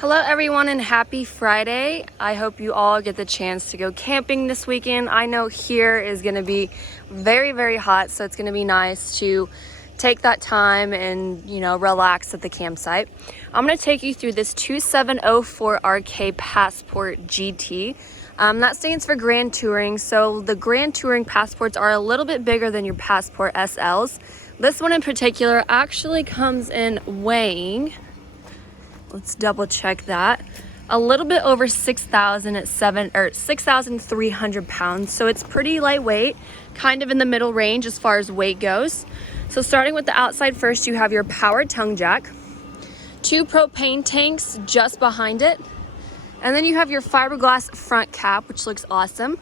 Hello everyone and happy Friday. I hope you all get the chance to go camping this weekend. I know here is going to be very hot, so it's going to be nice to take that time and relax at the campsite. I'm going to take you through this 2704 RK Passport GT. That stands for Grand Touring, so the Grand Touring passports are a little bit bigger than your Passport SLs. This one in particular actually comes in weighing, let's double check that, a little bit over 6,000 at 6,300 pounds. So it's pretty lightweight, kind of in the middle range as far as weight goes. So starting with the outside first, you have your power tongue jack, 2 propane tanks just behind it, and then you have your fiberglass front cap, which looks awesome.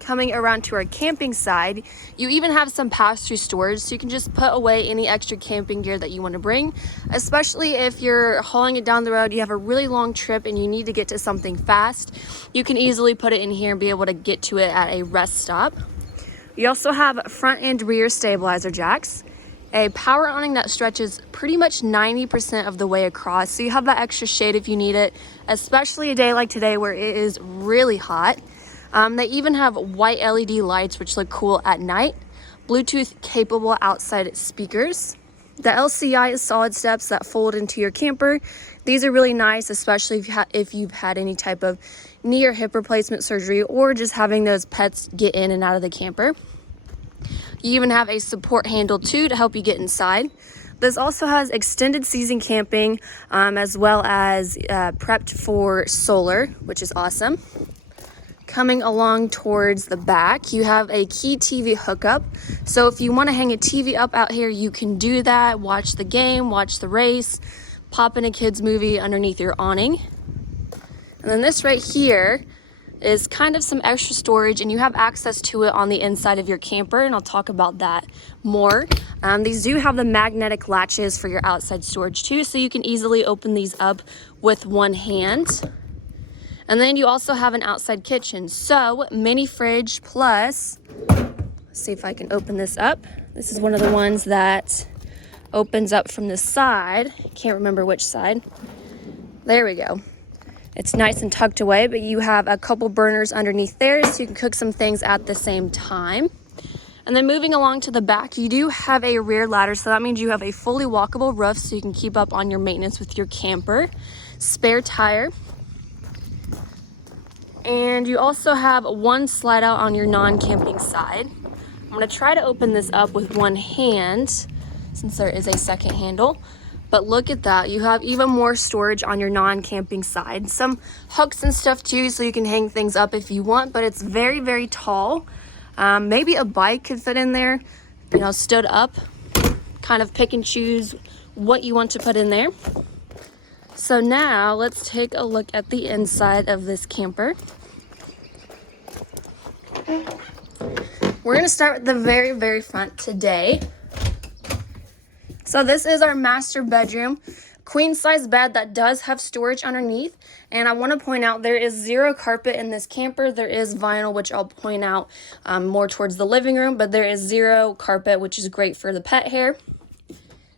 Coming around to our camping side, you even have some pass-through storage, so you can just put away any extra camping gear that you want to bring, especially if you're hauling it down the road, you have a really long trip and you need to get to something fast. You can easily put it in here and be able to get to it at a rest stop. You also have front and rear stabilizer jacks, a power awning that stretches pretty much 90% of the way across, so you have that extra shade if you need it, especially a day like today where it is really hot. They even have white LED lights, which look cool at night. Bluetooth capable outside speakers. The LCI is solid steps that fold into your camper. These are really nice, especially if you've had any type of knee or hip replacement surgery or just having those pets get in and out of the camper. You even have a support handle too to help you get inside. This also has extended season camping as well as prepped for solar, which is awesome. Coming along towards the back, you have a key TV hookup. So if you want to hang a TV up out here, you can do that. Watch the game, watch the race, pop in a kid's movie underneath your awning. And then this right here is kind of some extra storage, and you have access to it on the inside of your camper, and I'll talk about that more. These do have the magnetic latches for your outside storage too, so you can easily open these up with one hand. And then you also have an outside kitchen. So mini fridge plus, let's see if I can open this up. This is one of the ones that opens up from the side. Can't remember which side. There we go. It's nice and tucked away, but you have a couple burners underneath there so you can cook some things at the same time. And then moving along to the back, you do have a rear ladder. So that means you have a fully walkable roof so you can keep up on your maintenance with your camper. Spare tire. And you also have one slide out on your non-camping side. I'm going to try to open this up with one hand since there is a second handle. But look at that. You have even more storage on your non-camping side. Some hooks and stuff too, so you can hang things up if you want. But it's very tall. Maybe a bike could fit in there, stood up. Kind of pick and choose what you want to put in there. So now let's take a look at the inside of this camper. We're going to start with the very front today. So this is our master bedroom, queen size bed that does have storage underneath. And I want to point out there is 0 carpet in this camper. There is vinyl, which I'll point out more towards the living room, but there is 0 carpet, which is great for the pet hair.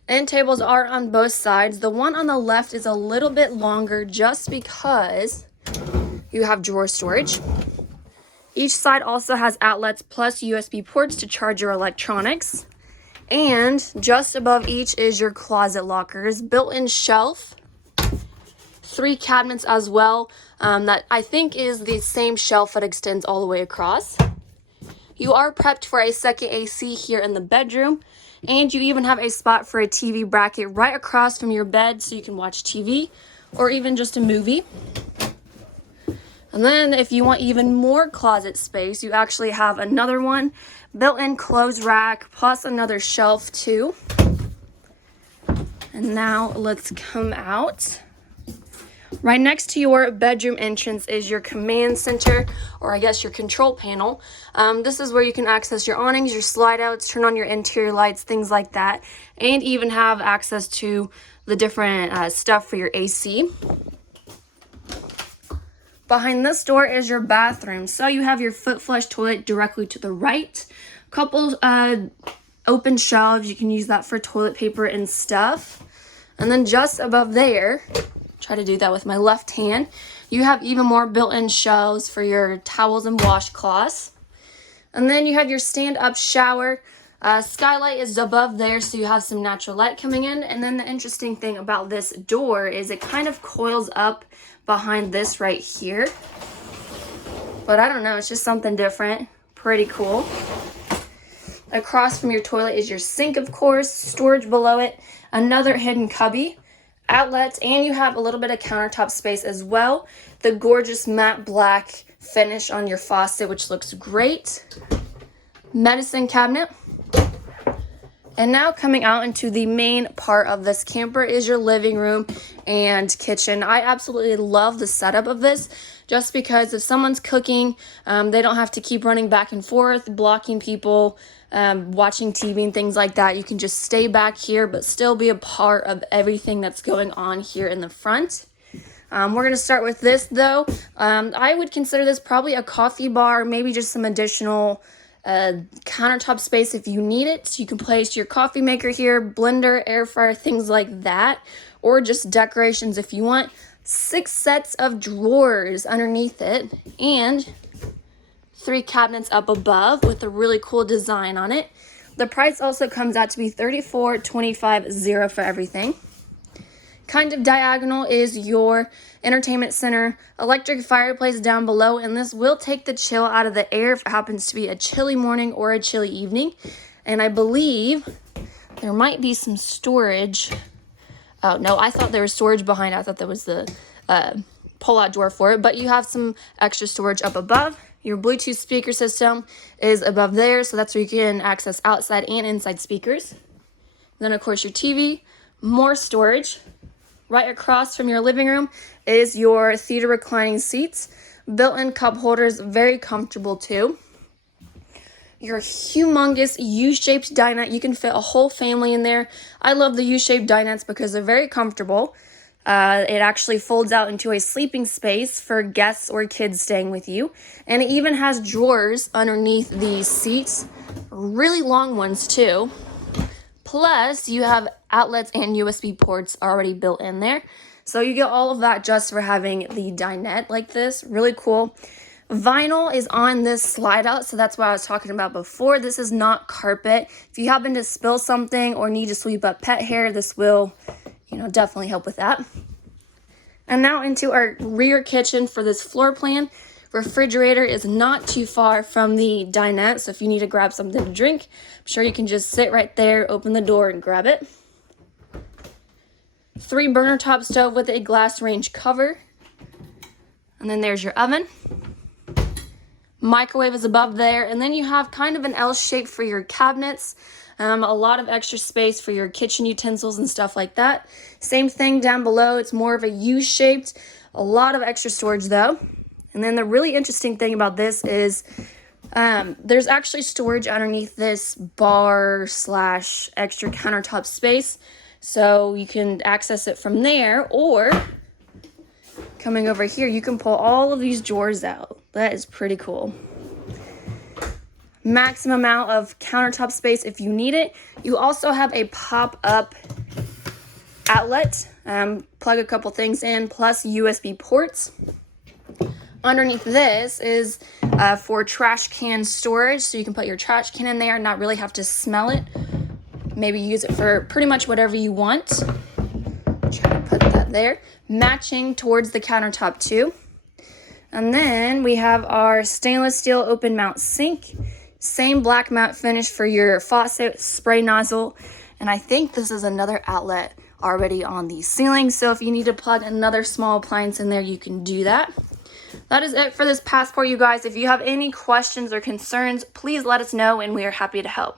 End tables are on both sides. The one on the left is a little bit longer just because you have drawer storage. Each side also has outlets plus USB ports to charge your electronics. And just above each is your closet lockers, built-in shelf, 3 cabinets as well, that I think is the same shelf that extends all the way across. You are prepped for a second AC here in the bedroom. And you even have a spot for a TV bracket right across from your bed so you can watch TV or even just a movie. And then if you want even more closet space, you actually have another one, built-in clothes rack plus another shelf too. And now let's come out. Right next to your bedroom entrance is your command center, or I guess your control panel. This is where you can access your awnings, your slide outs, turn on your interior lights, things like that, and even have access to the different stuff for your AC. Behind this door is your bathroom. So you have your foot flush toilet directly to the right. Couple open shelves, you can use that for toilet paper and stuff. And then just above there, Try to do that with my left hand. You have even more built-in shelves for your towels and washcloths. And then you have your stand-up shower. Skylight is above there, so you have some natural light coming in. And then the interesting thing about this door is it kind of coils up behind this right here. But I don't know, it's just something different. Pretty cool. Across from your toilet is your sink, of course, storage below it, another hidden cubby, outlets, and you have a little bit of countertop space as well. The gorgeous matte black finish on your faucet, which looks great. Medicine cabinet. And now coming out into the main part of this camper is your living room and kitchen. I absolutely love the setup of this just because if someone's cooking, they don't have to keep running back and forth, blocking people, watching TV and things like that. You can just stay back here but still be a part of everything that's going on here in the front. We're going to start with this though. I would consider this probably a coffee bar, maybe just some additional countertop space if you need it. So you can place your coffee maker here, blender, air fryer, things like that, or just decorations if you want. 6 sets of drawers underneath it and 3 cabinets up above with a really cool design on it. The price also comes out to be $34.25 for everything. Kind of diagonal is your entertainment center, electric fireplace down below, and this will take the chill out of the air if it happens to be a chilly morning or a chilly evening. And I believe there might be some storage. Oh no, I thought there was storage behind. I thought there was the pull-out drawer for it, but you have some extra storage up above. Your Bluetooth speaker system is above there, so that's where you can access outside and inside speakers. Then of course your TV, more storage. Right across from your living room is your theater reclining seats. Built-in cup holders, very comfortable too. Your humongous U-shaped dinette. You can fit a whole family in there. I love the U-shaped dinettes because they're very comfortable. It actually folds out into a sleeping space for guests or kids staying with you. And it even has drawers underneath these seats. Really long ones too. Plus, you have outlets and USB ports already built in there. So you get all of that just for having the dinette like this. Really cool. Vinyl is on this slide out, so that's what I was talking about before. This is not carpet. If you happen to spill something or need to sweep up pet hair, this will, definitely help with that. And now into our rear kitchen for this floor plan. Refrigerator is not too far from the dinette, so if you need to grab something to drink, I'm sure you can just sit right there, open the door, and grab it. 3 burner top stove with a glass range cover. And then there's your oven. Microwave is above there, and then you have kind of an L shape for your cabinets. A lot of extra space for your kitchen utensils and stuff like that. Same thing down below. It's more of a U-shaped. A lot of extra storage though. And then the really interesting thing about this is there's actually storage underneath this bar / extra countertop space. So you can access it from there, or coming over here, you can pull all of these drawers out. That is pretty cool. Maximum amount of countertop space if you need it. You also have a pop-up outlet. Plug a couple things in, plus USB ports. Underneath this is for trash can storage, so you can put your trash can in there and not really have to smell it. Maybe use it for pretty much whatever you want. Try to put that there. Matching towards the countertop too. And then we have our stainless steel open mount sink. Same black matte finish for your faucet, spray nozzle. And I think this is another outlet already on the ceiling. So if you need to plug another small appliance in there, you can do that. That is it for this passport, you guys. If you have any questions or concerns, please let us know and we are happy to help.